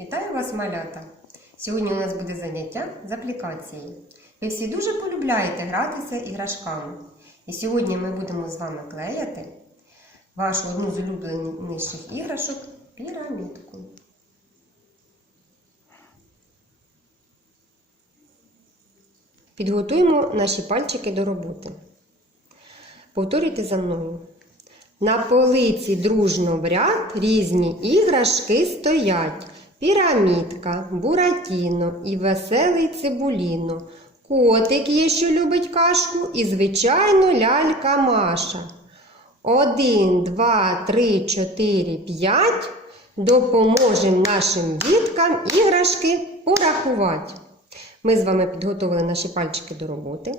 Вітаю вас, малята! Сьогодні у нас буде заняття з аплікацією. Ви всі дуже полюбляєте гратися іграшками. І сьогодні ми будемо з вами клеяти вашу одну з улюбленіших іграшок пірамідку. Підготуємо наші пальчики до роботи. Повторюйте за мною. На полиці дружно в ряд різні іграшки стоять. Пірамідка, буратіно і веселий цибуліно. Котик є, що любить кашку, і, звичайно, лялька Маша. Один, два, три, чотири, п'ять. Допоможемо нашим діткам іграшки порахувати. Ми з вами підготували наші пальчики до роботи.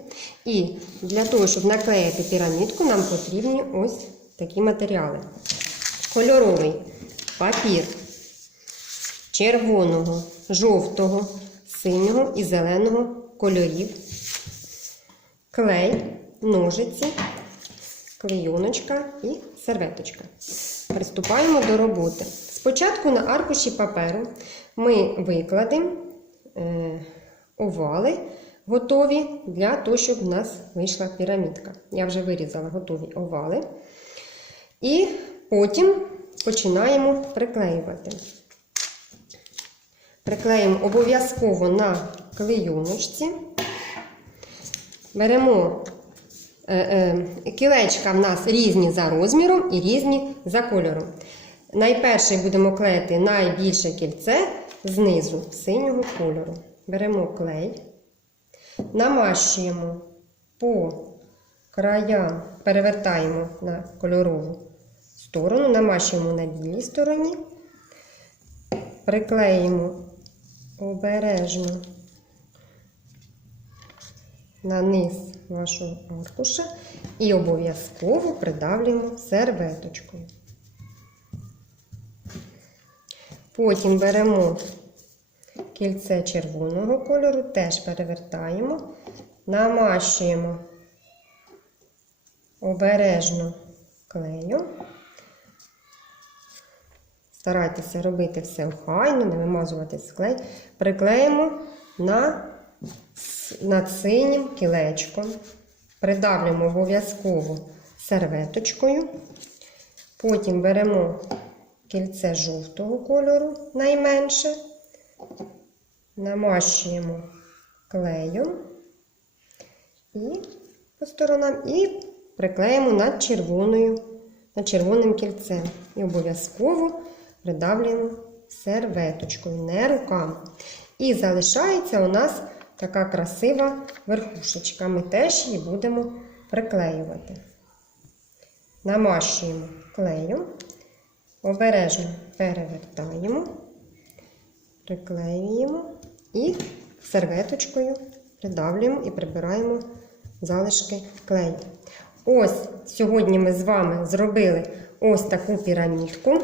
І для того, щоб наклеїти пірамідку, нам потрібні ось такі матеріали. Кольоровий папір червоного, жовтого, синього і зеленого кольорів, клей, ножиці, клейоночка і серветочка. Приступаємо до роботи. Спочатку на аркуші паперу ми викладемо е, овали готові для того, щоб в нас вийшла пірамідка. Я вже вирізала готові овали. І потім починаємо приклеювати. Приклеїмо обов'язково на клейоночці. Беремо е, е, кілечка в нас різні за розміром і різні за кольором. Найперше будемо клеїти найбільше кільце знизу синього кольору. Беремо клей, намащуємо по краям, перевертаємо на кольорову сторону, намащуємо на білій стороні, приклеїмо обережно на низ вашого аркуша і обов'язково придавлюємо серветочкою. Потім беремо кільце червоного кольору, теж перевертаємо, намащуємо обережно клею. Старайтеся робити все охайно, не вимазувати склей. Приклеїмо на, над синім кілечком. Придавлюємо обов'язково серветочкою. Потім беремо кільце жовтого кольору найменше, намащуємо клеєм і по сторонам і приклеїмо над червоною, над червоним кільцем. І обов'язково придавлюємо серветочкою, не руками. І залишається у нас така красива верхушечка. Ми теж її будемо приклеювати. Намащуємо клею, обережно перевертаємо, приклеюємо і серветочкою придавлюємо і прибираємо залишки клею. Ось сьогодні ми з вами зробили ось таку пірамідку.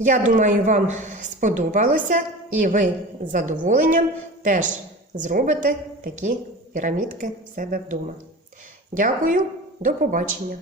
Я думаю, вам сподобалося, і ви з задоволенням теж зробите такі пірамідки в себе вдома. Дякую, до побачення!